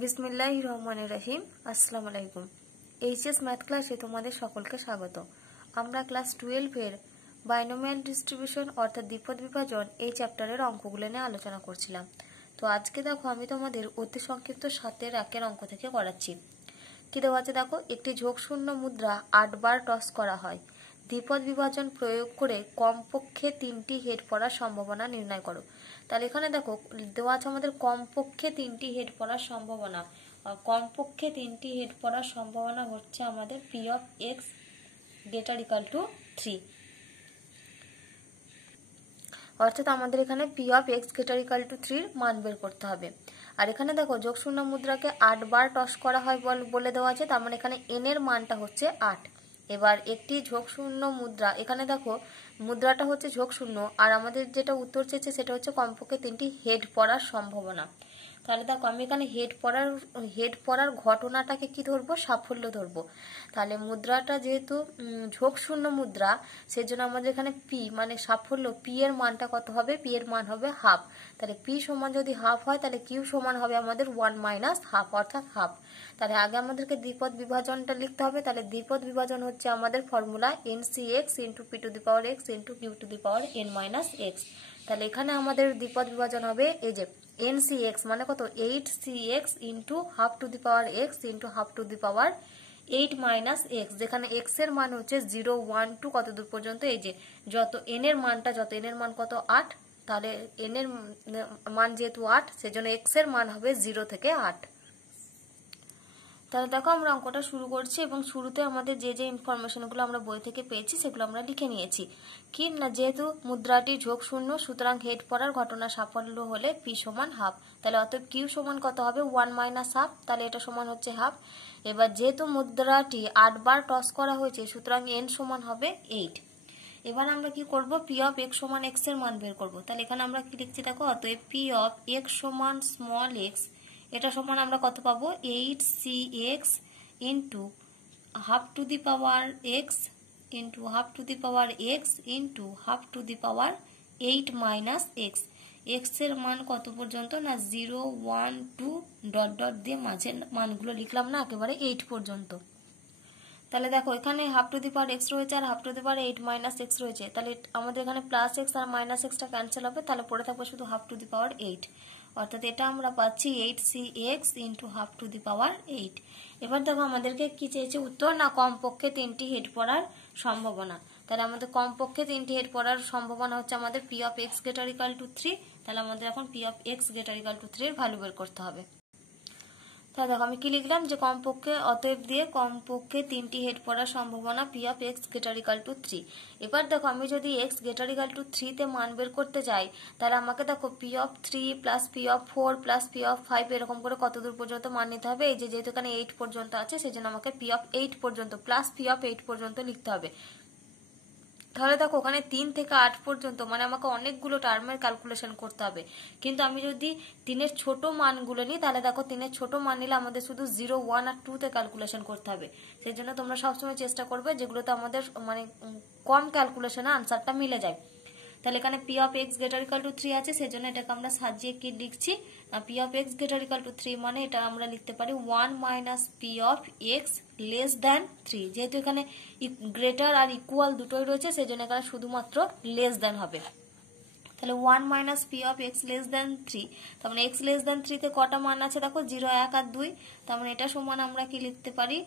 বিসমিল্লাহির রহমানির রহিম। আসসালামু আলাইকুম। এইচএস ম্যাথ ক্লাসে তোমাদের সকলকে স্বাগত। আমরা ক্লাস 12 এর বাইনোমিয়াল ডিস্ট্রিবিউশন অর্থাৎ দ্বিপদ বিভাজন এই চ্যাপ্টারের অঙ্কগুলো নিয়ে আলোচনা করছিলাম। তো আজকে দেখো আমি তোমাদের অতি সংক্ষিপ্ত 7-এর 1-এর অঙ্ক থেকে করাচ্ছি। কি দেওয়া আছে দেখো, একটি ঝোঁকশূন্য মুদ্রা 8 বার টস করা হয়। দ্বিপদ বিভাজন প্রয়োগ করে কমপক্ষে 3টি হেড পড়ার সম্ভাবনা নির্ণয় করো। তাহলে এখানে দেখো দেওয়া আছে আমাদের কমপক্ষে 3টি হেড পড়ার সম্ভাবনা। কমপক্ষে 3টি হেড পড়ার সম্ভাবনা হচ্ছে আমাদের P of x greater equal to 3। অর্থাৎ আমাদের এখানে P of x greater equal to 3 মান বের করতে হবে। আর এখানে দেখো যোগশূন্য মুদ্রাকে 8 বার টস করা হয় বলে দেওয়া আছে, তার মানে এখানে এন এর মানটা হচ্ছে 8। এবার একটি ঝোঁকশূন্য মুদ্রা, এখানে দেখো মুদ্রাটা হচ্ছে ঝোঁকশূন্য আর আমাদের যেটা উত্তর চেয়েছে সেটা হচ্ছে কমপক্ষে 3টি হেড পড়ার সম্ভাবনা। তাহলে দেখো আমি এখানে হেড পড়ার ঘটনাটাকে কি ধরবো, সাফল্য ধরবো। তাহলে মুদ্রাটা যেহেতু ঝোঁকশূন্য মুদ্রা, সেজন্য আমাদের এখানে পি মানে সাফল্য, পি এর মানটা কত হবে, পি এর মান হবে হাফ। তাহলে পি সমান যদি হাফ হয় তাহলে কিউ সমান হবে আমাদের 1 মাইনাস হাফ অর্থাৎ হাফ। তাহলে আগে আমাদেরকে দ্বিপদ বিভাজনটা লিখতে হবে। তাহলে দ্বিপদ বিভাজন হচ্ছে আমাদের formula NCx into p to the power x into q to the power n minus x. তাহলে এখানে আমাদের দ্বিপদ বিভাজন হবে এই যে NCx মানে কত, 8cx into half to the power x into half to the power 8 minus x, যেখানে এক্স এর মান হচ্ছে 0 1 2 কত দূর পর্যন্ত, এই যে যত এন এর মানটা n এর মান কত 8, তাহলে n এর মান যেহেতু 8 সেজন্য এক্স এর মান হবে 0 থেকে 8। তাহলে দেখো আমরা অঙ্কটা শুরু করছি এবং শুরুতে আমাদের যে ইনফরমেশনগুলো আমরা বই থেকে পেয়েছি সেগুলো আমরা লিখে নিয়েছি। কি না, যেহেতু মুদ্রাটি ঝোঁকশূন্য সুতরাং হেড পড়ার ঘটনা সাফল্য হলে পি সমান হাফ। তাহলে অতএব কিউ সমান কত হবে 1 মাইনাস হাফ, তাহলে এটা সমান হচ্ছে হাফ। এবার যেহেতু মুদ্রাটি 8 বার টস করা হয়েছে সুতরাং এন সমান হবে 8। এবার আমরা কি করব, পি অফ এক্স সমান এক্স এর মান বের করব। তাহলে এখানে আমরা কি লিখছি দেখো, অতএব পি অফ এক্স সমান স্মল এক্স, এটা সমান আমরা কত পাবো 8cx into half to the power x into half to the power x into half to the power 8 minus x. X এর মান কত পর্যন্ত না 0 1 2 ডট ডট দিয়ে মাঝের মানগুলো লিখলাম না, একেবারে 8 পর্যন্ত। তাহলে দেখো এখানে half to the power x রয়েছে আর half to the power 8 minus x রয়েছে। তাহলে আমাদের এখানে প্লাস এক্স আর মাইনাস এক্সটা ক্যান্সেল হবে, তাহলে পড়ে থাকবে শুধু হাফ টু দি পাওয়ার 8। অর্থাৎ এটা আমরা পাচ্ছি 8cx into half to the power 8। এবার দেখো আমাদেরকে কি চেয়েছে উত্তর, না কমপক্ষে 3টি হেড পড়ার সম্ভাবনা। তাহলে আমাদের কমপক্ষে 3টি হেড পড়ার সম্ভাবনা হচ্ছে আমাদের P of x greater equal to 3। তাহলে আমাদের এখন P of x greater equal to 3 এর ভ্যালু বের করতে হবে। তাহলে দেখো আমি কি লিখলাম, যে কমপক্ষে অতএব দিয়ে কমপক্ষে 3টি হেড পড়ার সম্ভাবনা P of x greater equal to 3। এবার দেখো আমি যদি এক্স গ্রেটার ইকুয়াল টু 3 তে মান বের করতে যাই, তাহলে আমাকে দেখো p of 3 plus P of 4 plus P of 5 এরকম করে কত দূর পর্যন্ত মান নিতে হবে। এই যে যেহেতু এখানে 8 পর্যন্ত আছে সেজন্য আমাকে পি অফ 8 পর্যন্ত প্লাস পি অফ 8 পর্যন্ত লিখতে হবে। তাহলে দেখো ওখানে 3 থেকে 8 পর্যন্ত মানে আমাকে অনেকগুলো টার্মের ক্যালকুলেশন করতে হবে। কিন্তু আমি যদি 3-এর ছোট মানগুলো নিই, তাহলে দেখো 3-এর ছোট মান নিলে আমাদের শুধু 0 1 আর 2 তে ক্যালকুলেশন করতে হবে। সেই জন্য তোমরা সবসময় চেষ্টা করবে যেগুলোতে আমাদের মানে কম ক্যালকুলেশনে আনসারটা মিলে যায়। তাহলে এখানে P of x greater equal to 3 আছে, সেজন্য এটাকে আমরা সাজিয়ে কি লিখছি, P of x greater equal to 3 মানে এটা আমরা লিখতে পারি 1 minus p of x less than 3। যেহেতু এখানে গ্রেটার আর ইকুয়াল দুটোই রয়েছে সেজন্য এখানে শুধুমাত্র লেস দ্যান হবে। তাহলে 1 minus p of x less than 3, তার মানে এক্স লেস দ্যান 3 তে কটা মান আছে দেখো 0 1 আর 2, তার মানে এটা সমান আমরা কি লিখতে পারি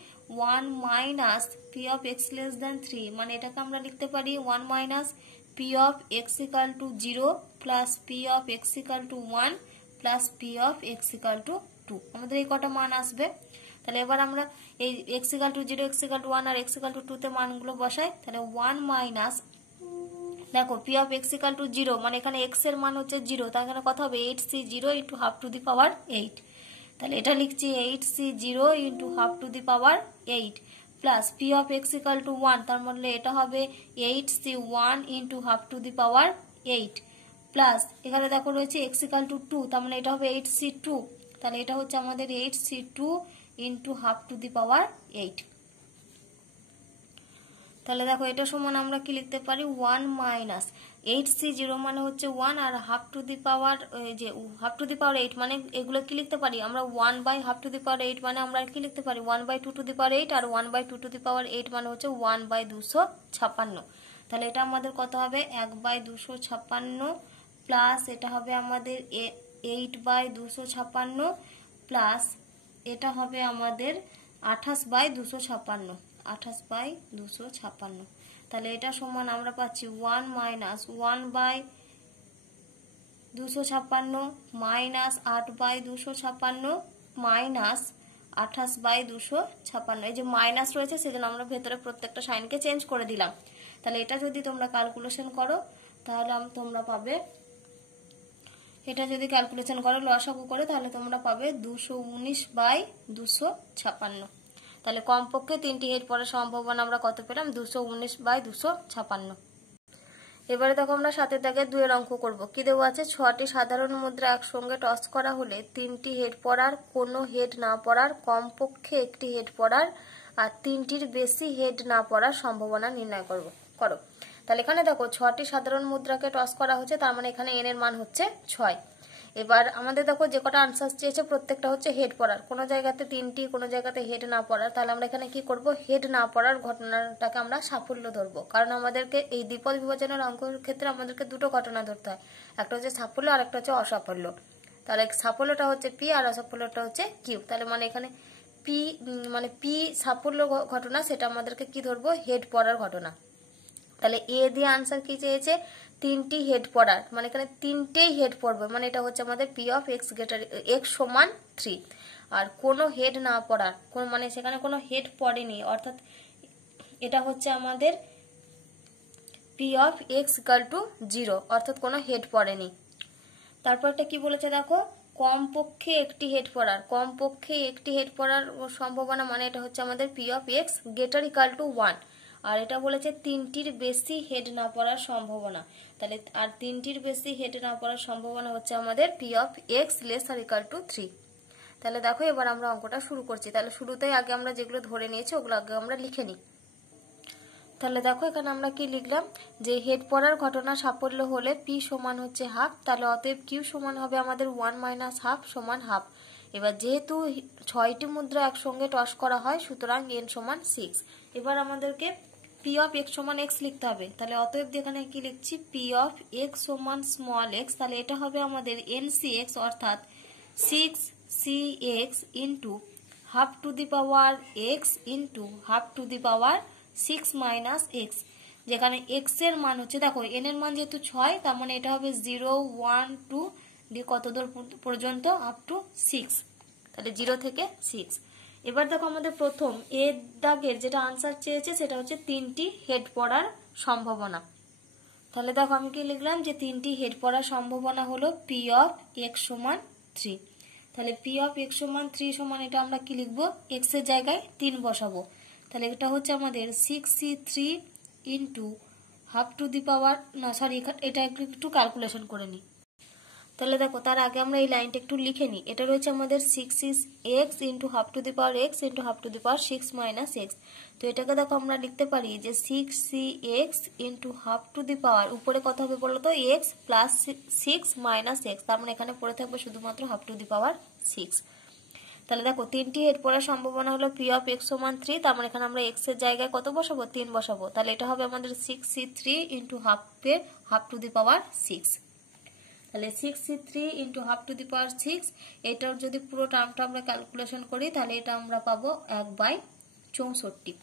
1 minus p of x less than 3, মানে এটাকে আমরা লিখতে পারি 1 minus p of x equal to 0 plus P of x equal to 1 plus P of x equal to 2। আমাদের এই কটা মান আসবে। তাহলে এবার আমরা এই x equal to 0 x equal to 1 আর এক্স ইকুয়াল টু 2 তে মানগুলো বসাই। তাহলে 1 মাইনাস দেখো p of x equal to 0 মানে এখানে এক্স এর মান হচ্ছে 0, তার এখানে কত হবে 8c0 into half to the power 8। তাহলে এটা লিখছি 8c0 into half to the power 8 plus P of x equal to 1, তার মানে এটা হবে 8c1 into half to the power 8 plus এখানে দেখো রয়েছে এক্স ইকুয়াল টু 2, তার মানে এটা হবে 8c2। তাহলে এটা হচ্ছে আমাদের 8c2 into half to the power 8। তাহলে দেখো এটা সমান আমরা কি লিখতে পারি 1 মাইনাস 8c0 মানে হচ্ছে 1 আর হাফ টু দি পাওয়ার যে হাফ টু দি পাওয়ার 8 মানে এগুলো কি লিখতে পারি আমরা 1 by half to the power 8 মানে আমরা কি লিখতে পারি 1 বাই 2 টু দি পাওয়ার 8 আর 1 বাই 2 টু দি পাওয়ার 8 মানে হচ্ছে 1 বাই 256। তাহলে এটা আমাদের কত হবে 1 বাই 256 প্লাস এটা হবে আমাদের 8 বাই 256 প্লাস এটা হবে আমাদের 28 বাই 256 28 বাই 256। তাহলে এটা সমান আমরা পাচ্ছি 1 minus 1 by 256 minus 8 by 256 minus 28 by 256। এই যে মাইনাস রয়েছে সেজন্য আমরা ভেতরে প্রত্যেকটা সাইনকে চেঞ্জ করে দিলাম। তাহলে এটা যদি তোমরা ক্যালকুলেশন করো তাহলে তোমরা পাবে, এটা যদি ক্যালকুলেশন করো লসাগু করে তাহলে তোমরা পাবে 219 বাই 256। তাহলে কমপক্ষে 3টি হেড পড়ার সম্ভাবনা আমরা কত পেলাম 219 বাই 256। এবারে দেখো আমরা 7 দাগে 2 এর অঙ্ক করব। কি দেওয়া আছে 6টি সাধারণ মুদ্রা একসঙ্গে টস করা হলে 3টি হেড পড়ার, কোনো হেড না পড়ার, কমপক্ষে একটি হেড পড়ার আর 3টির বেশি হেড না পড়ার সম্ভাবনা নির্ণয় করো। তাহলে এখানে দেখো 6টি সাধারণ মুদ্রাকে টস করা হচ্ছে, তার মানে এখানে এন এর মান হচ্ছে 6। এবার আমাদের দেখো যে কটা আনসার চেয়েছে প্রত্যেকটা হচ্ছে হেড পড়ার, কোনো জায়গাতে 3টি কোনো জায়গাতে হেড না পড়ার। তাহলে আমরা এখানে কি করব হেড না পড়ার ঘটনাটাকে আমরা সাফল্য ধরবো, কারণ আমাদেরকে এই দ্বিপদ বিভাজনের অঙ্কের ক্ষেত্রে আমাদেরকে দুটো ঘটনা ধরতে হয়, একটা হচ্ছে সাফল্য আর একটা হচ্ছে অসাফল্য। তাহলে সাফল্যটা হচ্ছে পি আর অসাফল্যটা হচ্ছে কিউ। তাহলে মানে এখানে পি সাফল্য ঘটনা সেটা আমাদেরকে কি ধরবো হেড পড়ার ঘটনা। তাহলে এ দিয়ে আনসার কি চেয়েছে 3টি হেড পড়ার, মানে এখানে 3টেই হেড পড়বে, মানে এটা হচ্ছে আমাদের P of x greater x সমান 3। আর কোনো হেড না পড়ার, মানে সেখানে কোনো হেড পড়েনি, অর্থাৎ এটা হচ্ছে আমাদের P of x equal to 0, অর্থাৎ কোনো হেড পড়েনি। তারপরটা কি বলেছে দেখো কমপক্ষে একটি হেড পড়ার, কমপক্ষে একটি হেড পড়ার সম্ভাবনা মানে এটা হচ্ছে আমাদের P of x greater equal to 1। আর এটা বলেছে 3টির বেশি হেড না পড়ার সম্ভাবনা। তাহলে আর 3টির বেশি হেড না পড়ার সম্ভাবনা হচ্ছে আমাদের P of x laser equal to 3। তাহলে দেখো এবার আমরা অঙ্কটা শুরু করছি। তাহলে শুরুতেই আগে আমরা যেগুলো ধরে নিয়েছি ওগুলো আগে আমরা লিখে নিই। তাহলে দেখো এখানে আমরা কি লিখলাম যে হেড পড়ার ঘটনা সাফল্য হলে পি সমান হচ্ছে হাফ, তাহলে অতএব কিউ সমান হবে আমাদের 1 মাইনাস হাফ সমান হাফ। এবার যেহেতু 6টি মুদ্রা একসঙ্গে টস করা হয় সুতরাং এন সমান 6। এবার আমাদেরকে পি অফ এক্স সমান এক্স লিখতে হবে। তাহলে অতএব এখানে কি লিখছি পি অফ এক্স সমান স্মল এক্স, তাহলে এটা হবে আমাদের এন সি এক্স অর্থাৎ 6cx into half to the power x into half to the power 6 minus x, যেখানে এক্স এর মান হচ্ছে দেখো এন এর মান যেহেতু 6 তার মানে এটা হবে 0 1 2 দিয়ে কত দূর পর্যন্ত আপ টু 6, তাহলে 0 থেকে 6। এবার দেখো আমাদের প্রথম এ দাগের যেটা আনসার চেয়েছে সেটা হচ্ছে 3টি হেড পড়ার সম্ভাবনা। তাহলে দেখো আমি কি লিখলাম যে 3টি হেড পড়ার সম্ভাবনা হলো পি অফ এক্স সমান 3। তাহলে পি অফ এক্স সমান 3 সমান এটা আমরা কি লিখবো এক্স এর জায়গায় 3 বসাবো। তাহলে এটা হচ্ছে আমাদের 6c3 into half to the power না সরি এটা একটু ক্যালকুলেশন করে নিই। তাহলে দেখো তার আগে আমরা এই লাইনটা একটু লিখে নিই। এটা রয়েছে আমাদের 6x into half to the power x into half to the power 6 minus x. তো এটাকে দেখো আমরা লিখতে পারি যে 6cx into half to the power উপরে কত হবে বলো তো এক্স প্লাস 6 মাইনাস এক্স, তার মানে এখানে পড়ে থাকবে শুধুমাত্র হাফ টু দি পাওয়ার 6। তাহলে দেখো 3টি হেড পড়ার সম্ভাবনা হলো পি অফ এক্স সমান 3, তার মানে এখানে আমরা এক্স এর জায়গায় কত বসাবো 3 বসাবো। তাহলে এটা হবে আমাদের 6c3 into half to the power 6। তাহলে 6c3 into half to the power 6, এটার যদি পুরো টার্মটা আমরা ক্যালকুলেশন করি তাহলে এটা আমরা পাবো 1/64।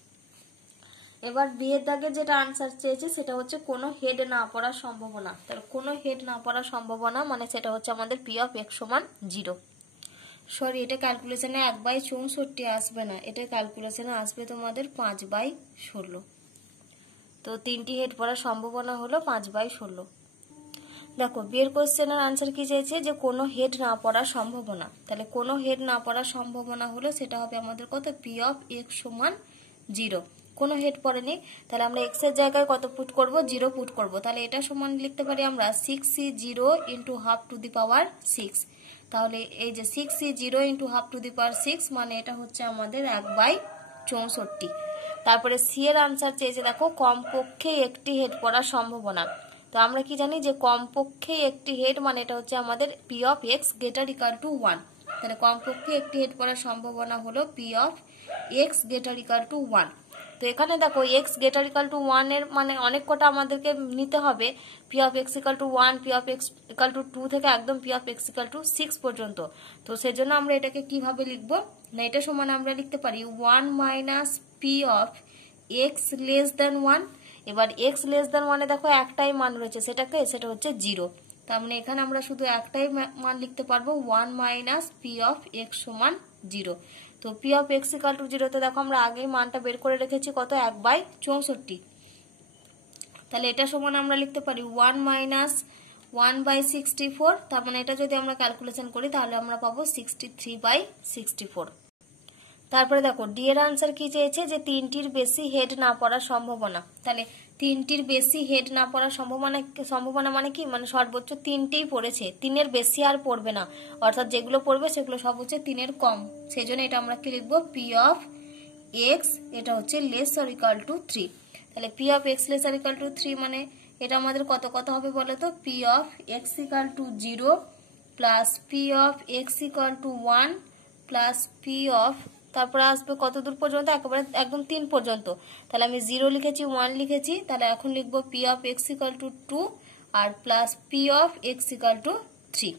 এবার বি এর দাগে যেটা আনসার চেয়েছে সেটা হচ্ছে কোনো হেড না পড়ার সম্ভাবনা। তাহলে কোনো হেড না পড়ার সম্ভাবনা মানে সেটা হচ্ছে আমাদের পি অফ এক্স সমান 0। সরি এটা ক্যালকুলেশনে 1/64 আসবে না, এটা ক্যালকুলেশনে আসবে তোমাদের 5/16। তো 3টি হেড পড়ার সম্ভাবনা হলো 5/16। দেখো বিয়ের কোশ্চেনের আনসার কি চাইছে যে কোনো হেড না পড়ার সম্ভাবনা। তাহলে কোনো হেড না পড়ার সম্ভাবনা হলো সেটা হবে আমাদের কত পি অফ এক্স সমান 0। কোনো হেড পড়েনি তাহলে আমরা এক্স এর জায়গায় কত পুট করব 0 পুট করব। তাহলে এটা সমান লিখতে পারি আমরা 6c0 into half to the power 6। তাহলে এই যে 6c0 into half to the power 6 মানে এটা হচ্ছে আমাদের 1/6। 64। তারপরে সি এর আনসার চেয়েছে দেখো কমপক্ষে একটি হেড পড়ার সম্ভাবনা। তো আমরা কি জানি যে কমপক্ষে একটি হেড মানে এটা হচ্ছে আমাদের P of x greater equal to 1। তাহলে কমপক্ষে একটি হেড পড়ার সম্ভাবনা হলো P of x greater equal to 1। তো এখানে দেখো এক্স গ্রেটার ইকুয়াল টু 1 এর মানে অনেক কটা আমাদেরকে নিতে হবে, P of x equal to 1, P of x equal to 2 থেকে একদম P of x equal two 6 পর্যন্ত। তো সেজন্য আমরা এটাকে কিভাবে লিখবো না, এটা সমান আমরা লিখতে পারি 1 minus p of x less than 1। এবার এক্স লেস দেন 1 এ দেখো একটাই মান রয়েছে, সেটা হচ্ছে 0। তার মানে এখানে আমরা শুধু একটাই মান লিখতে পারবো 1 মাইনাস পি অফ এক্স সমান 0। তো P of x equal to 0 তে দেখো আমরা আগেই মানটা বের করে রেখেছি কত, 1/64। তাহলে এটা সমান আমরা লিখতে পারি 1 মাইনাস 1/64। তার মানে এটা যদি আমরা ক্যালকুলেশন করি তাহলে আমরা পাবো 63/64। তারপরে দেখো ডি এর আনসার কি চেয়েছে যে 3টির বেশি হেড না পড়ার সম্ভাবনা। তাহলে 3টির বেশি হেড না পড়ার সম্ভাবনা মানে কি, মানে সর্বোচ্চ 3টেই পড়েছে, 3-এর বেশি আর পড়বে না, অর্থাৎ যেগুলো পড়বে সেগুলো সব হচ্ছে 3-এর কম। সেই জন্য এটা আমরা কি লিখবো, পি অফ এক্স এটা হচ্ছে লেস অর ইকুয়াল টু 3। তাহলে P of x less or equal to 3 মানে এটা আমাদের কত হবে বলো তো, P of x equal to 0 plus P of x equal to 1 plus P of, তারপরে আসবে কত দূর পর্যন্ত, একেবারে একদম 3 পর্যন্ত। তাহলে আমি 0 লিখেছি, 1 লিখেছি, তাহলে এখন লিখবো p of x equal to 2 আর plus P of x equal to 3।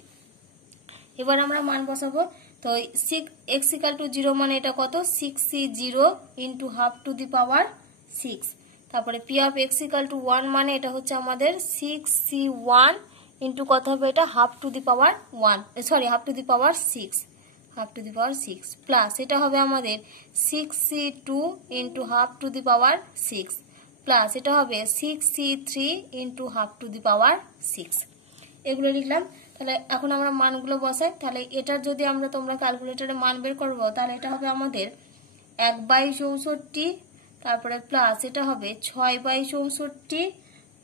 এবার আমরা মান বসাবো। তো এক্স ইকুয়াল টু 0 মানে এটা কত, 6c0 into half to the power 6। তারপরে P of x equal to 1 মানে এটা হচ্ছে আমাদের 6c1 ইন্টু কত হবে, এটা half to the power 1, sorry half to the power 6, half to the power 6 plus এটা হবে আমাদের 6c2 into half to the power 6 plus এটা হবে 6c3 into half to the power 6। এগুলো লিখলাম। তাহলে এখন আমরা মানগুলো বসাই। তাহলে এটার যদি আমরা তোমরা ক্যালকুলেটরে মান বের করবো তাহলে এটা হবে আমাদের 1/64, তারপরে প্লাস এটা হবে 6/64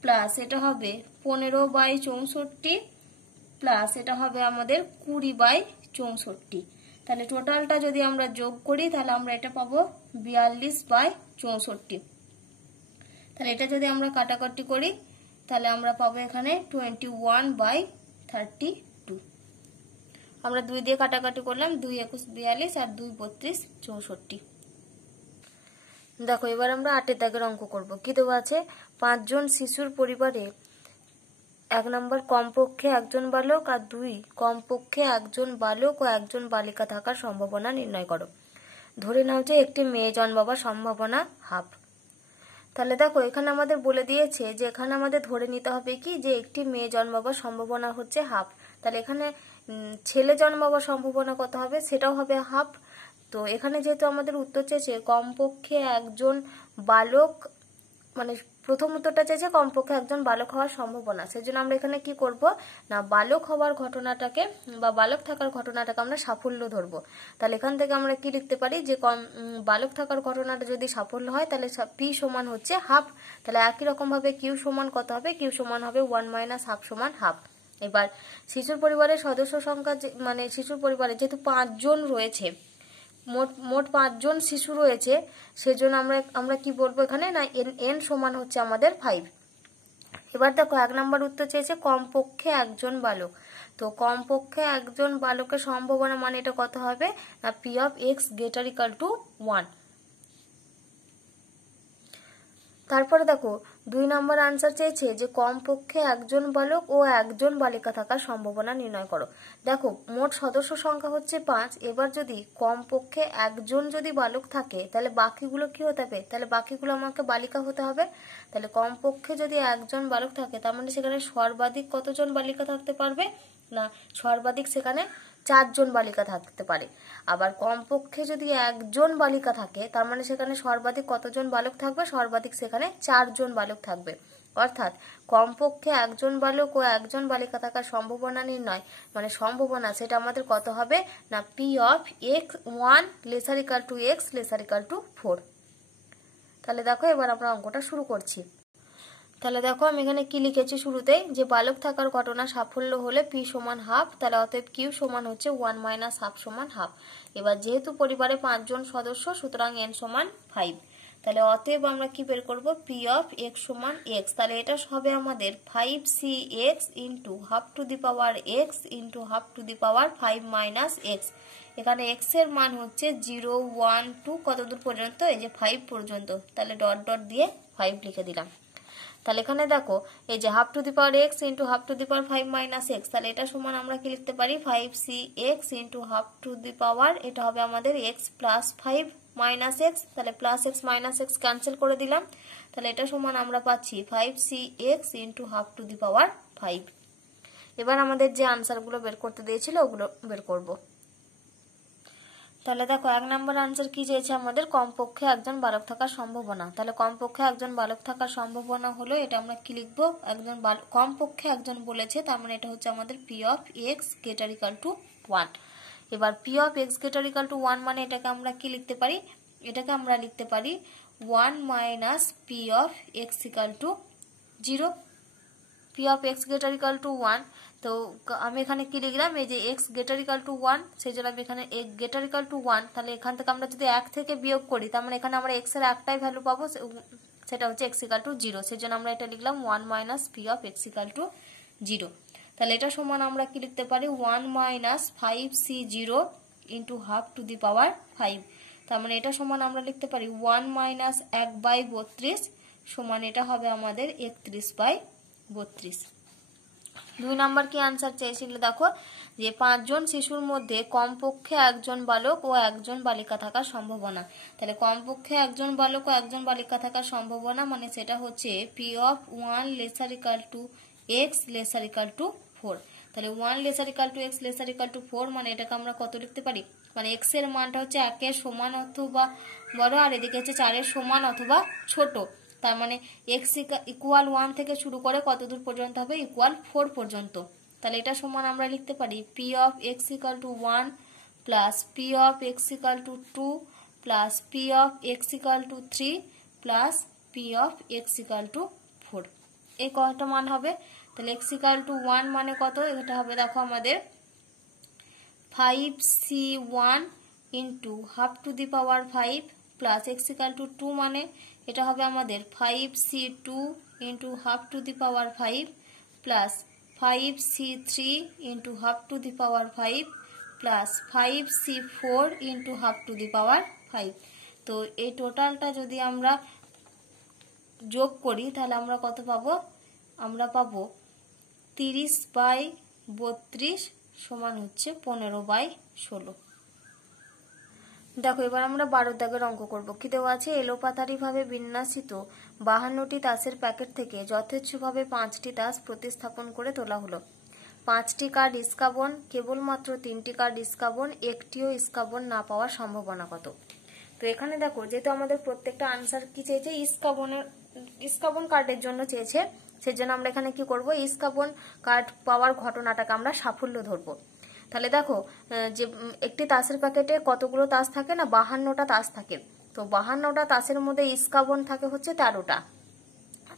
প্লাস এটা হবে 15/64 প্লাস এটা হবে আমাদের 20/64। তাহলে টোটালটা যদি আমরা যোগ করি তাহলে আমরা এটা পাবো 42/64। তাহলে এটা যদি আমরা কাটাকাটি করি তাহলে আমরা পাবো এখানে 21/32। আমরা 2 দিয়ে কাটাকাটি করলাম, 2 × 21 = 42 আর 2 × 32 = 64। দেখো এবার আমরা 8 দাগের অঙ্ক করব। কি দেওয়া আছে, 5 জন শিশুর পরিবারে 1 নম্বর কমপক্ষে একজন বালক আর 2 কমপক্ষে একজন বালক ও একজন বালিকা থাকার সম্ভাবনা নির্ণয় করো। ধরে নাও যে একটি মেয়ে জন্মাবার সম্ভাবনা হাফ। তাহলে দেখো এখানে আমাদের বলে দিয়েছে যে এখানে আমাদের ধরে নিতে হবে কি, যে একটি মেয়ে জন্মাবার সম্ভাবনা হচ্ছে হাফ। তাহলে এখানে ছেলে জন্মাবার সম্ভাবনা কত হবে, সেটাও হবে হাফ। তো এখানে যেহেতু আমাদের উত্তর চেয়েছে কমপক্ষে একজন বালক, মানে প্রথম উত্তরটা চেয়েছে কমপক্ষে একজন বালক হওয়ার সম্ভাবনা, সেজন্য আমরা এখানে কি করব না, বালক হওয়ার ঘটনাটাকে বা বালক থাকার ঘটনাটাকে আমরা সাফল্য ধরবো। তাহলে এখান থেকে আমরা কি লিখতে পারি যে বালক থাকার ঘটনাটা যদি সাফল্য হয় তাহলে পি সমান হচ্ছে হাফ। তাহলে একই রকম ভাবে কিউ সমান কত হবে, কিউ সমান হবে 1 - হাফ সমান হাফ। এবার শিশুর পরিবারের সদস্য সংখ্যা, মানে শিশুর পরিবারে যেহেতু 5 জন রয়েছে, মোট 5 জন শিশু রয়েছে, সেজন্য আমরা কি বলবো এখানে না, এন সমান হচ্ছে আমাদের 5। এবার দেখো 1 নম্বর উত্তর চেয়েছে কমপক্ষে একজন বালক। তো কমপক্ষে একজন বালকের সম্ভাবনা মানে এটা কত হবে না, P of x greater equal to 1। তারপরে দেখো 2 নম্বর আনসার চেয়েছে যে কমপক্ষে একজন বালক ও একজন বালিকা থাকার সম্ভাবনা নির্ণয় করো। দেখো মোট সদস্য সংখ্যা হচ্ছে 5। এবার যদি কমপক্ষে একজন যদি বালক থাকে তাহলে বাকিগুলো কি হতে হবে, তাহলে বাকিগুলো আমাকে বালিকা হতে হবে। তাহলে কমপক্ষে যদি একজন বালক থাকে তার মানে সেখানে সর্বাধিক কতজন বালিকা থাকতে পারবে না, সর্বাধিক সেখানে 4 জন বালিকা থাকতে পারে। আবার কমপক্ষে যদি একজন বালিকা থাকে তার মানে সেখানে সর্বাধিক কতজন বালক থাকবে, সর্বাধিক সেখানে 4 জন বালক থাকবে। অর্থাৎ কমপক্ষে একজন বালক ও একজন বালিকা থাকার সম্ভাবনা নির্ণয়, মানে সম্ভাবনা সেটা আমাদের কত হবে না, P of x1 laser equal two x laser equal two 4। তাহলে দেখো এবার আমরা অঙ্কটা শুরু করছি। তাহলে দেখো আমি এখানে কি লিখেছি শুরুতেই, যে বালক থাকার ঘটনা সাফল্য হলে পি সমান হাফ, তাহলে অতএব কিউ সমান হচ্ছে 1 মাইনাস হাফ সমান হাফ। এবার যেহেতু পরিবারে 5 জন সদস্য সুতরাং এন সমান 5, তাহলে অতএব আমরা কি বের করব, পি অফ এক্স সমান এক্স। তাহলে এটা হবে আমাদের 5cx into half to the power x into half to the power 5 minus x. এখানে এক্স এর মান হচ্ছে 0, 1, 2 কতদূর পর্যন্ত, এই যে 5 পর্যন্ত, তাহলে ডট ডট দিয়ে 5 লিখে দিলাম। তাহলে এখানে দেখো এই যে half to the power x into half to the power 5 minus x, তাহলে এটা সমান আমরা কি লিখতে পারি, 5cx into half to the power, এটা হবে আমাদের এক্স প্লাস 5 মাইনাস এক্স, তাহলে plus x minus x cancel করে দিলাম, তাহলে এটা সমান আমরা পাচ্ছি 5cx into half to the power 5। এবার আমাদের যে আনসারগুলো বের করতে দিয়েছিল ওগুলো বের করব। তাহলে দেখো 1 নম্বর আনসার কি চেয়েছে আমাদের, কমপক্ষে একজন বালক থাকার সম্ভাবনা। তাহলে কমপক্ষে একজন বালক থাকার সম্ভাবনা হলো, এটা আমরা কি লিখবো, একজন কমপক্ষে একজন বলেছে, তার মানে এটা হচ্ছে আমাদের P of x greater equal to 1। এবার P of x greater equal to 1 মানে এটাকে আমরা কি লিখতে পারি, এটাকে আমরা লিখতে পারি 1 minus p of x equal to 0। P of x greater equal to 1, তো আমি এখানে কি লিখলাম, এই যে এক্স গ্রেটার ইকুয়াল টু 1, সেই জন্য আমি এখানে এক্স গ্রেটার ইকুয়াল টু 1, তাহলে এখান থেকে আমরা যদি 1 থেকে বিয়োগ করি তার মানে এখানে আমরা এক্স এর একটাই ভ্যালু পাবো, সেটা হচ্ছে এক্স ইকুয়াল টু 0, সেই জন্য আমরা এটা লিখলাম 1 minus p of x equal to 0। তাহলে এটা সমান আমরা কি লিখতে পারি, 1 minus 5c0 into half to the power 5, তার মানে এটা সমান আমরা লিখতে পারি 1 মাইনাস 1/32 সমান এটা হবে আমাদের 31/32। 2 নম্বর কি আনসার চেয়েছিল, দেখো যে 5 জন শিশুর মধ্যে কমপক্ষে একজন বালক ও একজন বালিকা থাকার সম্ভাবনা। তাহলে কমপক্ষে একজন বালক ও একজন বালিকা থাকার সম্ভাবনা মানে সেটা হচ্ছে P of 1 laser equal two x laser equal two 4। তাহলে 1 laser equal two x laser equal two 4 মানে এটাকে আমরা কত লিখতে পারি, মানে এক্স এর মানটা হচ্ছে 1 এর সমান অথবা বড়, আর এদিকে হচ্ছে 4 এর সমান অথবা ছোট, তার মানে এক্স ইকুয়াল 1 থেকে শুরু করে কত দূর পর্যন্ত হবে, ইকুয়াল 4 পর্যন্ত। তাহলে এটা সমান আমরা লিখতে পারি P of x equal to 1 plus P of x equal to 2 plus P of x equal to 3 plus P of x equal two 4। এই কয়টা মান হবে, তাহলে এক্স ইকুয়াল টু 1 মানে কত, এটা হবে দেখো আমাদের 5c1 into half to the power 5 plus x equal to 2 মানে এটা হবে আমাদের 5c2 into half to the power 5 plus 5c3 into half to the power 5 plus 5c4 into half to the power 5। তো এই টোটালটা যদি আমরা যোগ করি তাহলে আমরা কত পাবো, আমরা পাবো 30/32 সমান হচ্ছে 15/16। দেখো এবার আমরা 12 দাগের অঙ্ক করব। কি দেওয়া আছে, এলোপাতাড়িভাবে বিন্যাসিত 52টি তাসের প্যাকেট থেকে যথেচ্ছভাবে 5টি তাস প্রতিস্থাপন করে তোলা হলো। 5টি কার্ড ইস্কাবন, কেবলমাত্র 3টি কার্ড ইস্কাবন, একটিও ইস্কাবন না পাওয়ার সম্ভাবনা কত। তো এখানে দেখো যেহেতু আমাদের প্রত্যেকটা আনসার কি চেয়েছে, ইস্কাবন কার্ডের জন্য চেয়েছে, সেজন্য আমরা এখানে কি করব, ইস্কাবন কার্ড পাওয়ার ঘটনাটাকে আমরা সাফল্য ধরবো। তাহলে দেখো যে একটি তাসের প্যাকেটে কতগুলো তাস থাকে না, 52টা তাস থাকে। তো 52টা তাসের মধ্যে ইস্কাবন থাকে হচ্ছে 13টা।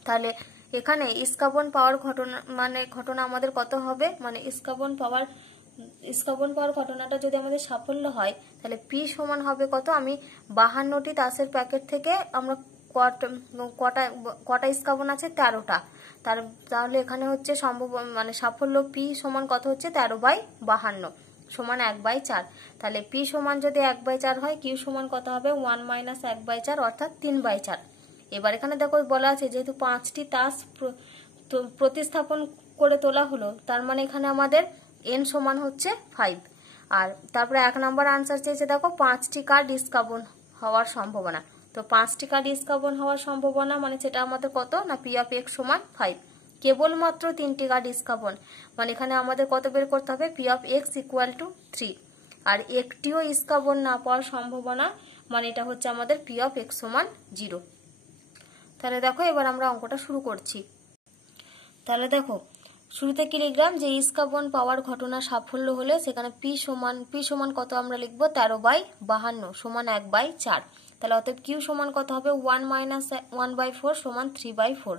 তাহলে এখানে ইস্কাবন পাওয়ার ঘটনা আমাদের কত হবে, মানে ইস্কাবন পাওয়ার ঘটনাটা যদি আমাদের সাফল্য হয় তাহলে পি সমান হবে কত, আমি 52টি তাসের প্যাকেট থেকে আমরা কটা ইস্কাবন আছে, 13টা। তাহলে এখানে হচ্ছে মানে সাফল্য পি সমান কত হচ্ছে 13/52 সমান 1/4। তাহলে পি সমান যদি 1/4 হয়, কিউ সমান কত হবে 1 মাইনাস 1/4 অর্থাৎ 3/4। এবার এখানে দেখো বলা আছে যেহেতু 5টি তাস প্রতিস্থাপন করে তোলা হলো, তার মানে এখানে আমাদের এন সমান হচ্ছে 5। আর তারপরে 1 নম্বর আনসার চেয়েছে দেখো 5টি কার্ড ইস্কাবন হওয়ার সম্ভাবনা। তো 5টি কার্ড ইস্কাবন হওয়ার সম্ভাবনা মানে সেটা আমাদের কত না, পি অফ এক্স সমান 5। কেবলমাত্র 3টি কার্ড ইস্কাবন মানে এখানে আমাদের কত বের করতে হবে, P of x equal to 3। আর একটিও ইস্কাবন না পাওয়ার সম্ভাবনা মানে এটা হচ্ছে আমাদের পি অফ এক্স সমান 0। তাহলে দেখো এবার আমরা অঙ্কটা শুরু করছি। তাহলে দেখো শুরুতে কি লিখলাম, যে ইস্কাবন পাওয়ার ঘটনা সাফল্য হলে সেখানে পি সমান কত আমরা লিখবো 13/52 সমান 1/4। তাহলে অতএব কিউ সমান কত হবে 1 মাইনাস 1/4 সমান 3/4।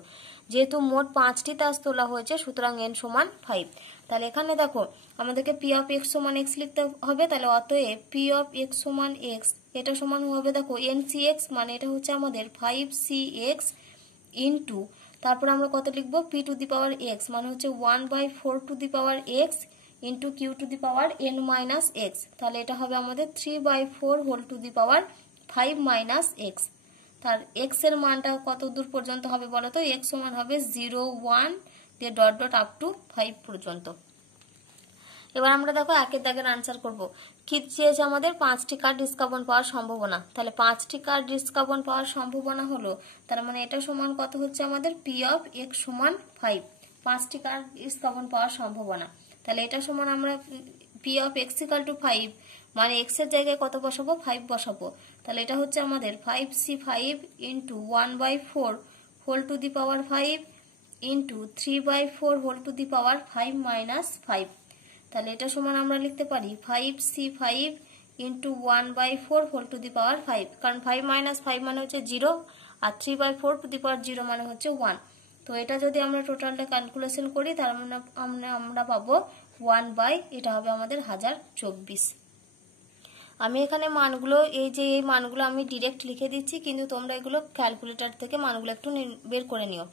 যেহেতু মোট 5টি তাস তোলা হয়েছে সুতরাং n সমান 5। তাহলে এখানে দেখো আমাদেরকে p অফ x সমান x লিখতে হবে। তাহলে অতএব p অফ x সমান x এটা সমান হবে দেখো ncx, মানে এটা হচ্ছে আমাদের 5cx ইন্টু তারপর আমরা কত লিখবো p to the power x, মানে হচ্ছে 1/4 to the power x into q to the power n minus x। তাহলে এটা হবে আমাদের 3/4 whole to the power 5 minus x। তার x এর মানটা কত দূর পর্যন্ত হবে বলো তো? x সমান হবে 0 1 দিয়ে ডট ডট আপ টু 5 পর্যন্ত। এবার আমরা দেখো একের দাগের আনসার করব। কি চেয়েছে আমাদের? 5টি কার্ড ডিসকাউন্ট পাওয়ার সম্ভাবনা। তাহলে 5টি কার্ড ডিসকাউন্ট পাওয়ার সম্ভাবনা হলো, তার মানে এটা সমান কত হচ্ছে আমাদের? p অফ x সমান 5। 5টি কার্ড ডিসকাউন্ট পাওয়ার সম্ভাবনা, তাহলে এটা সমান আমরা p of x equal to 5, মানে x এর জায়গায় কত বসাবো? 5 বসাবো। তাহলে এটা হচ্ছে আমাদের 5c5 into 1/4 whole to the power 5 into 3/4 whole to the power 5 minus 5। তাহলে এটা সমান আমরা লিখতে পারি 5c5 into 1/4 whole to the power 5, কারণ 5 মাইনাস 5 মানে হচ্ছে 0 আর 3/4 টু দি পাওয়ার 0 মানে হচ্ছে 1। তো এটা যদি আমরা টোটালটা ক্যালকুলেশন করি তার মানে আমরা পাবো 1 এটা হবে আমাদের 1024। আমি এখানে মানগুলো এই মানগুলো আমি ডিরেক্ট লিখে দিচ্ছি, কিন্তু তোমরা এগুলো ক্যালকুলেটর থেকে মানগুলো একটু বের করে নিও।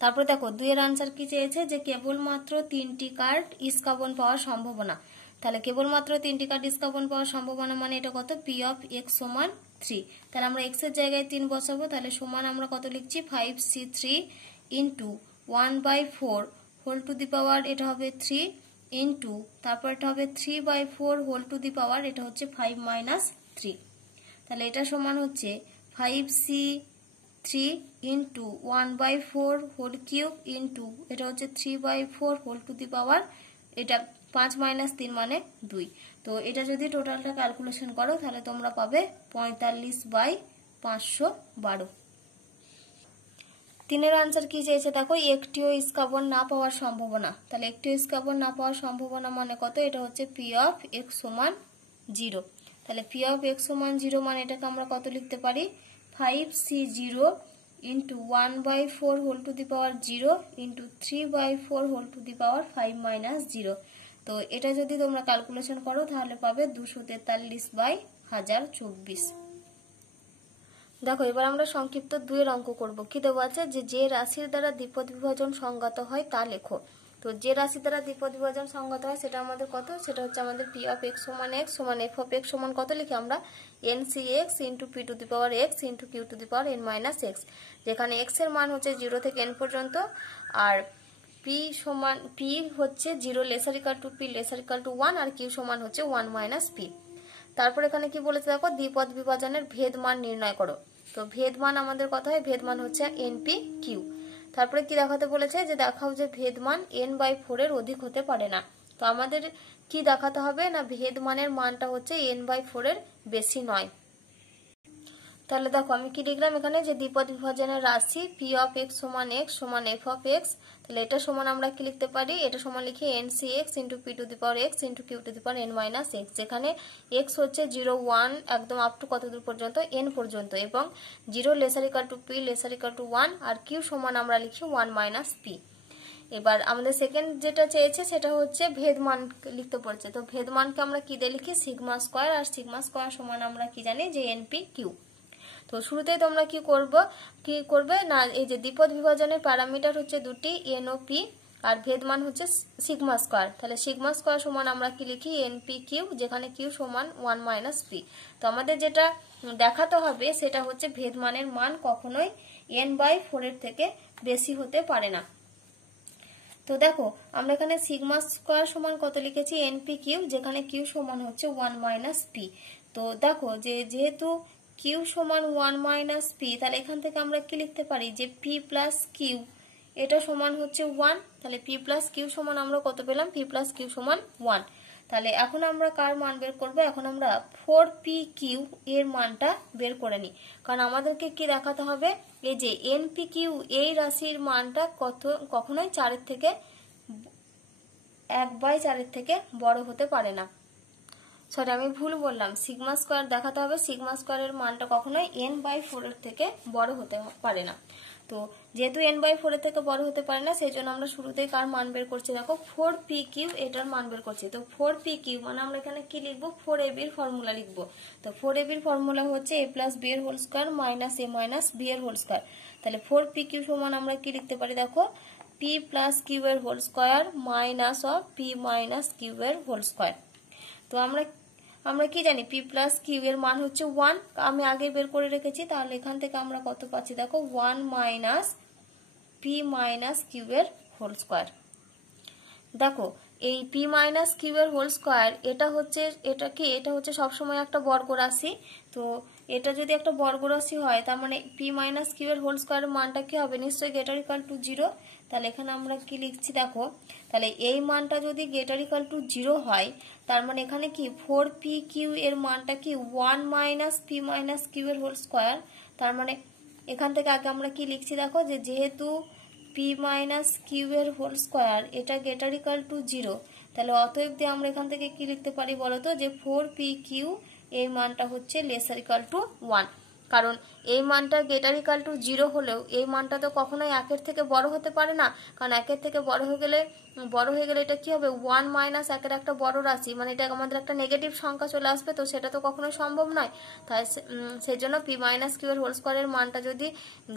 তারপরে দেখো 2 এর আনসার কি চেয়েছে? যে কেবলমাত্র 3টি কার্ড ইস্কাবন পাওয়ার সম্ভাবনা। তাহলে কেবলমাত্র 3টি কার্ড ইস্কাবন পাওয়ার সম্ভাবনা মানে এটা কত? p অফ x সমান 3। তাহলে আমরা x এর জায়গায় 3 বসাবো। তাহলে সমান আমরা কত লিখছি? 5c3 into 1/4 whole to the power এটা হবে 3 ইন্টু তারপর এটা হবে 3/4 হোল টু দি পাওয়ার এটা হচ্ছে 5 মাইনাস 3। তাহলে এটা সমান হচ্ছে 5c3 into 1/4 whole cube into এটা হচ্ছে 3/4 হোল টু দি পাওয়ার এটা 5 মাইনাস 3 মানে 2। তো এটা যদি টোটালটা ক্যালকুলেশন করো তাহলে তোমরা পাবে 45/512। 3 এর আনসার কি চেয়েছে দেখো? একটিও ইস্কাবন না পাওয়ার সম্ভাবনা। তাহলে একটিও ইস্কাবন না পাওয়ার সম্ভাবনা মানে কত? এটা হচ্ছে p অফ x সমান 0। তাহলে p অফ x সমান 0 মানে এটাকে আমরা কত লিখতে পারি? 5c0 into 1/4 whole to the power 0 into 3/4 whole to the power 5 minus 0। তো এটা যদি তোমরা ক্যালকুলেশন করো তাহলে পাবে 243/1024। দেখো এবার আমরা সংক্ষিপ্ত 2 এর অঙ্ক করব। কি দেওয়া আছে? যে রাশির দ্বারা দ্বিপদ বিভাজন সংগত হয় তা লেখো। তো যে রাশি দ্বারা দ্বিপদ বিভাজন সংগত হয় সেটা আমাদের কত? সেটা হচ্ছে আমাদের p অফ x সমান x সমান f অফ x সমান কত লিখি আমরা? ncx into p to the power x into q to the power n minus x, যেখানে x এর মান হচ্ছে 0 থেকে n পর্যন্ত আর p সমান p হচ্ছে 0 lesser equal to p lesser equal to 1 আর q সমান হচ্ছে 1 মাইনাস p। তারপর এখানে কি বলেছে দেখো? দ্বিপদ বিভাজনের ভেদ মান নির্ণয় করো। তো ভেদ মান আমাদের কত হয়? ভেদ মান হচ্ছে np/q। তারপরে কি দেখাতে বলেছে? যে দেখাও যে ভেদ মান n/4 এর অধিক হতে পারে না। তো আমাদের কি দেখাতে হবে না? ভেদ মানের মানটা হচ্ছে n/4 এর বেশি নয়। তাহলে দেখো আমি কি লিখলাম এখানে? যে দ্বিপদ বিভাজনের রাশি p অফ x সমান x সমান f অফ x। তাহলে এটা সমান আমরা কি লিখতে পারি? এটা সমান লিখি ncx into p to the power x into q to the power n minus x, যেখানে x হচ্ছে 0 1 একদম আপ টু কত দূর পর্যন্ত? n পর্যন্ত, এবং 0 lesser equal to p lesser equal to 1 আর q সমান আমরা লিখি 1 মাইনাস p। এবার আমাদের সেকেন্ড যেটা চেয়েছে সেটা হচ্ছে ভেদ মান লিখতে বলছে। তো ভেদ মানকে আমরা কি দিয়ে লিখি? সিগমা স্কয়ার, আর সিগমা স্কয়ার সমান আমরা কি জানি? যে np/q। তো শুরুতেই তোমরা কি করবে না? এই যে দ্বিপদ বিভাজনের প্যারামিটার হচ্ছে দুটি n ও p, আর ভেদ মান হচ্ছে সিগমা স্কয়ার। তাহলে সিগমা স্কয়ার সমান আমরা কি লিখি? np/q, যেখানে q সমান 1 মাইনাস p। তো আমাদের যেটা দেখাতে হবে সেটা হচ্ছে ভেদ মানের মান কখনোই n/4 এর থেকে বেশি হতে পারে না। তো দেখো আমরা এখানে সিগমা স্কয়ার সমান কত লিখেছি? np/q, যেখানে q সমান হচ্ছে 1 মাইনাস p। তো দেখো যেহেতু q সমান 1 মাইনাস p, তাহলে এখান থেকে আমরা কি লিখতে পারি? যে p প্লাস q এটা সমান হচ্ছে 1। তাহলে p প্লাস q সমান আমরা কত পেলাম? p প্লাস q সমান 1। তাহলে এখন আমরা কার মান বের করব? এখন আমরা 4pq এর মানটা বের করে নিই, কারণ আমাদেরকে কি দেখাতে হবে? এই যে np/q এই রাশির মানটা কখনোই 4 এর থেকে 1/4 এর থেকে বড় হতে পারে না। সরি আমি ভুল বললাম, সিগমা স্কয়ার দেখাতে হবে। সিগমা স্কয়ারের মানটা কখনোই n/4 এর থেকে বড় হতে পারে না। তো যেহেতু n/4 এর থেকে বড় হতে পারে না, সেই জন্য আমরা শুরুতেই কার মান বের করছি, দেখো 4pq এটার মান বের করছি। তো 4pq মানে আমরা এখানে কি লিখবো, 4ab এর ফর্মুলা লিখবো। তো 4ab এর ফর্মুলা হচ্ছে a প্লাস b এর whole square minus a minus b এর হোল স্কয়ার। তাহলে 4pq সমান আমরা কি লিখতে পারি, দেখো p প্লাস q এর whole square minus of p minus q এর হোল স্কয়ার। তো আমরা কি জানি, p প্লাস q এর মান হচ্ছে 1, আমি আগে বের করে রেখেছি। তাহলে এখান থেকে আমরা কত পাচ্ছি, দেখো 1 মাইনাস p মাইনাস q এর হোল স্কয়ার। দেখো এই p মাইনাস q এর হোল স্কয়ার এটা হচ্ছে সবসময় একটা বর্গ রাশি। তো এটা যদি একটা বর্গ রাশি হয়, তার মানে p মাইনাস q এর হোল স্কয়ারের মানটা কি হবে, নিশ্চয়ই গ্রেটার ইকুয়াল টু 0। তাহলে এখানে আমরা কি লিখছি, দেখো তাহলে এই মানটা যদি গ্রেটার ইকুয়াল টু 0 হয়, তার মানে এখানে কি 4pq এর মানটা কি 1 মাইনাস p মাইনাস q এর হোল স্কয়ার। তার মানে এখান থেকে আগে আমরা কি লিখছি, দেখো যেহেতু p মাইনাস q এর হোল স্কয়ার এটা গ্রেটার ইকুয়াল টু 0, তাহলে অতএব দিয়ে আমরা এখান থেকে কি লিখতে পারি বলতো, যে 4pq এই মানটা হচ্ছে লেসার ইকুয়াল টু 1। কারণ এই মানটা গ্রেটার ইকুয়াল টু 0 হলেও এই মানটা তো কখনোই 1 এর থেকে বড় হতে পারে না, কারণ 1 এর থেকে বড় হয়ে গেলে এটা কি হবে, 1 মাইনাস 1 এর একটা বড় রাশি, মানে এটা আমাদের একটা নেগেটিভ সংখ্যা চলে আসবে। তো সেটা তো কখনোই সম্ভব নয়। তাই সেই জন্য p মাইনাস q এর হোল স্কয়ারের মানটা যদি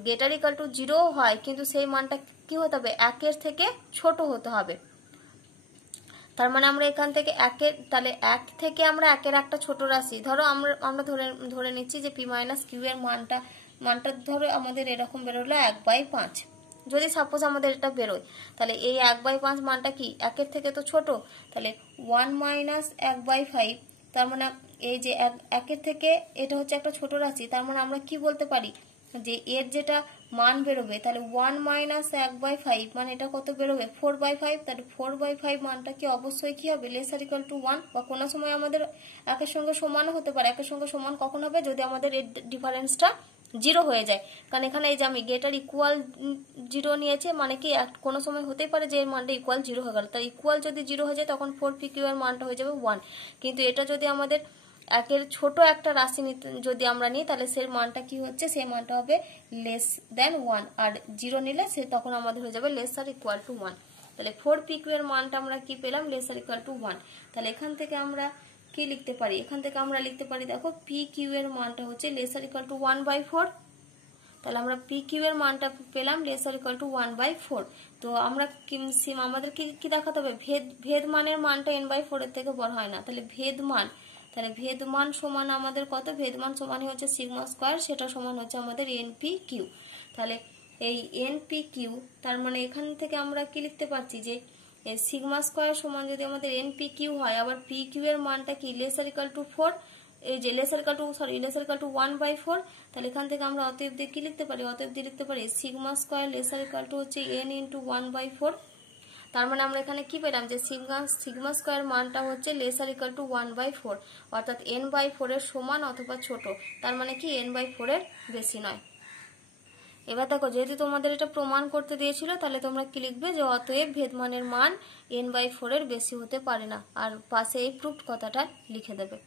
গ্রেটার ইকুয়াল টু 0 হয়, কিন্তু সেই মানটা কি হতে হবে, 1 এর থেকে ছোট হতে হবে। তার মানে আমরা এখান থেকে তাহলে 1 থেকে আমরা 1 এর একটা ছোট রাশি ধরো আমরা ধরে নিচ্ছি যে p মাইনাস q এর মানটা ধরো আমাদের এরকম বেরোলো 1/5। যদি সাপোজ আমাদের এটা বেরোয়, তাহলে এই 1/5 মানটা কি 1 এর থেকে তো ছোট, তাহলে 1 মাইনাস 1/5। তার মানে এই যে 1 এর থেকে এটা হচ্ছে একটা ছোট রাশি, তার মানে আমরা কি বলতে পারি, যে এর যেটা মান বেরোবে, তাহলে 1 মাইনাস 1/5 মানে এটা কত বেরোবে, 4/5। তাহলে 4/5 মানটা কি অবশ্যই কি হবে, লেসার ইকুয়াল টু 1। বা কোনো সময় আমাদের একের সঙ্গে সমানও হতে পারে। একের সঙ্গে সমান কখন হবে, যদি আমাদের এর ডিফারেন্সটা 0 হয়ে যায়। কারণ এখানে এই যে আমি গ্রেটার ইকুয়াল 0 নিয়েছে, মানে কি কোনো সময় হতেই পারে যে এর মানটা ইকুয়াল 0 হয়ে গেল। তাই ইকুয়াল যদি 0 হয়ে যায়, তখন 4pq এর মানটা হয়ে যাবে 1। কিন্তু এটা যদি আমাদের একের ছোট একটা রাশি যদি আমরা নিই, তাহলে সেই মানটা কি হচ্ছে, সেই মানটা হবে লেস দেন 1। আর 0 নিলে তখন আমাদের হয়ে যাবে লেসার ইকুয়াল টু 1। তাহলে 4pq এর মানটা আমরা কি পেলাম, লেসার ইকুয়াল টু 1। তাহলে এখান থেকে আমরা কি লিখতে পারি, এখান থেকে আমরা লিখতে পারি, দেখো pq এর মানটা হচ্ছে লেসার ইকুয়াল টু 1/4। তাহলে আমরা pq এর মানটা পেলাম লেসার ইকুয়াল টু 1/4। তো আমরা আমাদের কি দেখাতে হবে, ভেদ মানের মানটা n/4 এর থেকে বড় হয় না। তাহলে ভেদ মান সমান আমাদের কত, ভেদ মান সমানই হচ্ছে সিগমা স্কয়ার, সেটা সমান হচ্ছে আমাদের npq। তাহলে এই npq, তার মানে এখান থেকে আমরা কি লিখতে পারছি, যে সিগমা স্কয়ার সমান যদি আমাদের npq হয়, আবার pq এর মানটা কি লেসার ইকুয়াল টু 4, এই যে লেসার ইকুয়াল টু 1/4। তাহলে এখান থেকে আমরা অতএব দিয়ে কি লিখতে পারি, অতএব দিয়ে লিখতে পারি sigma square laser equal two হচ্ছে n ইন্টু 1/4। তার মানে আমরা এখানে কি পেলাম, যে সিগমা স্কয়ার মানটা হচ্ছে লেসার ইকুয়াল টু 1/4, অর্থাৎ n/4 এর সমান অথবা ছোট। তার মানে কি n/4 এর বেশি নয়। এবার দেখো, যেহেতু তোমাদের এটা প্রমাণ করতে দিয়েছিল, তাহলে তোমরা কি লিখবে, যে অতএব ভেদমানের মান n/4 এর বেশি হতে পারে না, আর পাশে এই প্রুফড কথাটা লিখে দেবে।